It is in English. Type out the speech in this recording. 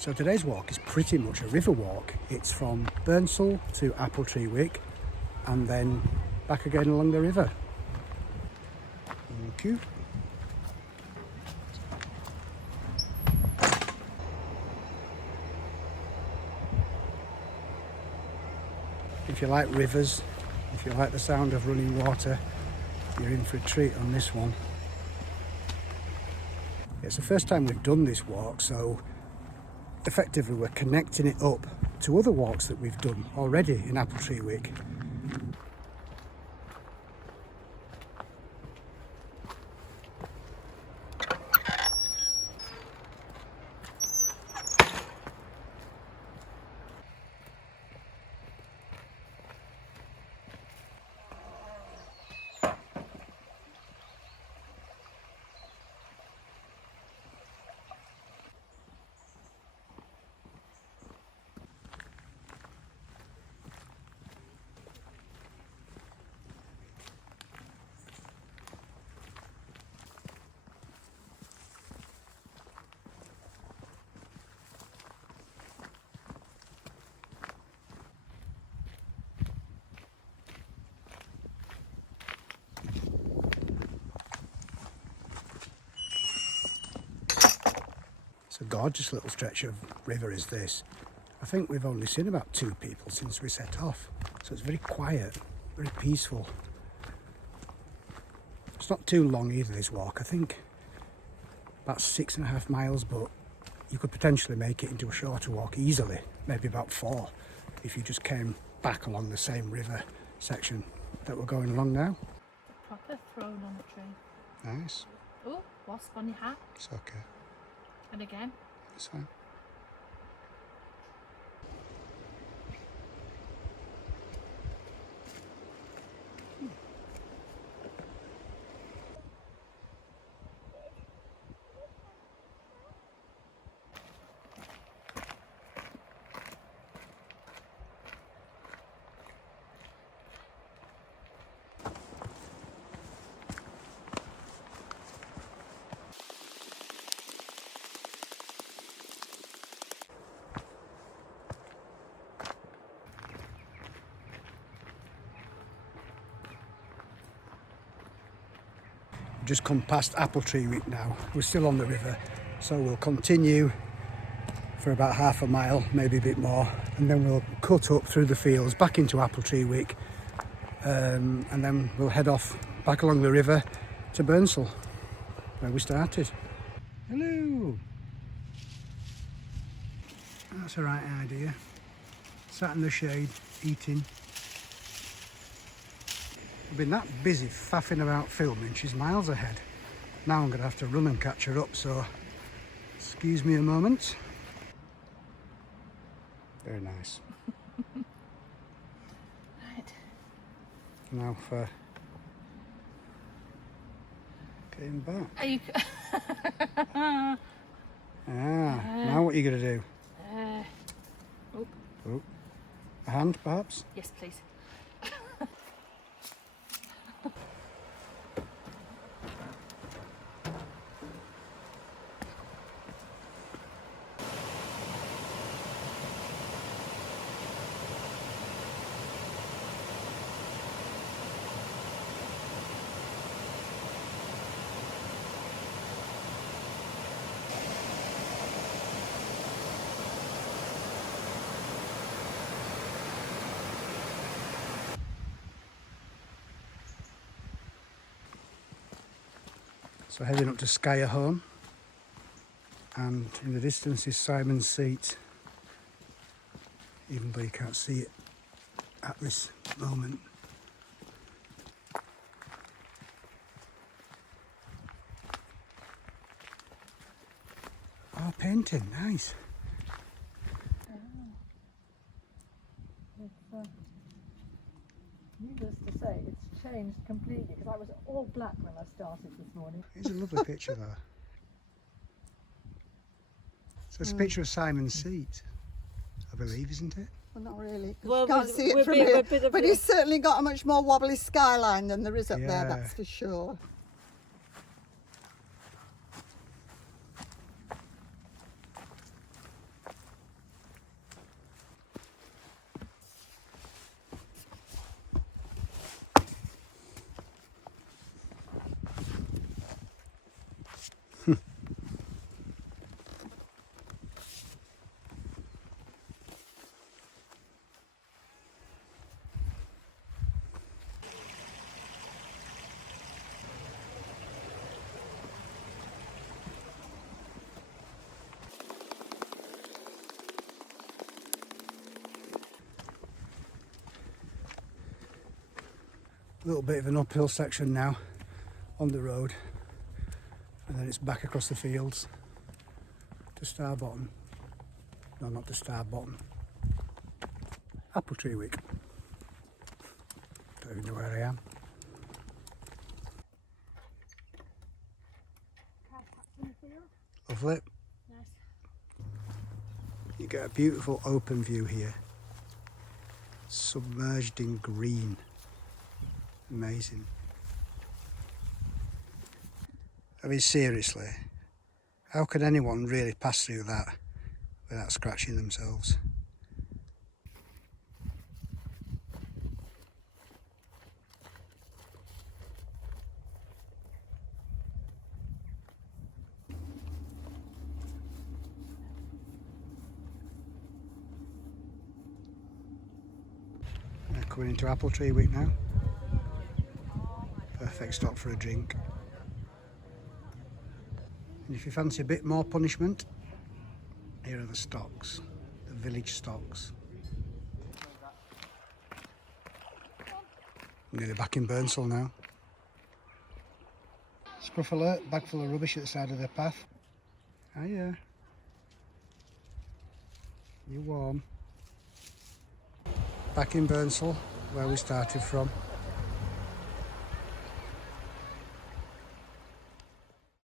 So today's walk is pretty much a river walk. It's from Burnsall to Appletreewick and then back again along the river. Thank you. If you like rivers, if you like the sound of running water, you're in for a treat on this one. It's the first time we've done this walk, so effectively we're connecting it up to other walks that we've done already in Appletreewick. It's a gorgeous little stretch of river is this. I think we've only seen about 2 people since we set off, so it's very quiet, very peaceful. It's not too long either, this walk. I think about 6.5 miles, but you could potentially make it into a shorter walk easily, maybe about 4, if you just came back along the same river section that we're going along now. Proper throne on the tree. Nice. Oh, wasp on your hat. It's okay. And again. It's fine. Just come past Appletreewick now. We're still on the river, so we'll continue for about half a mile, maybe a bit more, and then we'll cut up through the fields back into Appletreewick, and then we'll head off back along the river to Burnsall, where we started. Hello! That's the right idea. Sat in the shade, eating. I've been that busy faffing about filming, she's miles ahead. Now I'm going to have to run and catch her up, so excuse me a moment. Very nice. Right. Now for getting back. Are you... Now what are you going to do? Oh. Oh, a hand perhaps? Yes, please. So heading up to Skyreholme, and in the distance is Simon's Seat, even though you can't see it at this moment. Oh, painting, nice. Needless to say, it's changed completely because I was all black when I started this morning. It's a lovely picture though. So it's a picture of Simon's Seat, I believe, isn't it? Well, not really, 'cause Well, you can't see it from here. But it's certainly got a much more wobbly skyline than there is up there, that's for sure. A little bit of an uphill section now on the road, and then it's back across the fields to Starbottom. No, not to Starbottom. Appletreewick. Don't even know where I am. Lovely. Nice. You get a beautiful open view here, submerged in green. Amazing. I mean, seriously, how can anyone really pass through that without scratching themselves? Coming into Appletreewick now. Perfect stop for a drink. And if you fancy a bit more punishment, here are the stocks, the village stocks. Nearly back in Burnsall now. Scruff alert, bag full of rubbish at the side of the path. Hiya. You warm? Back in Burnsall, where we started from.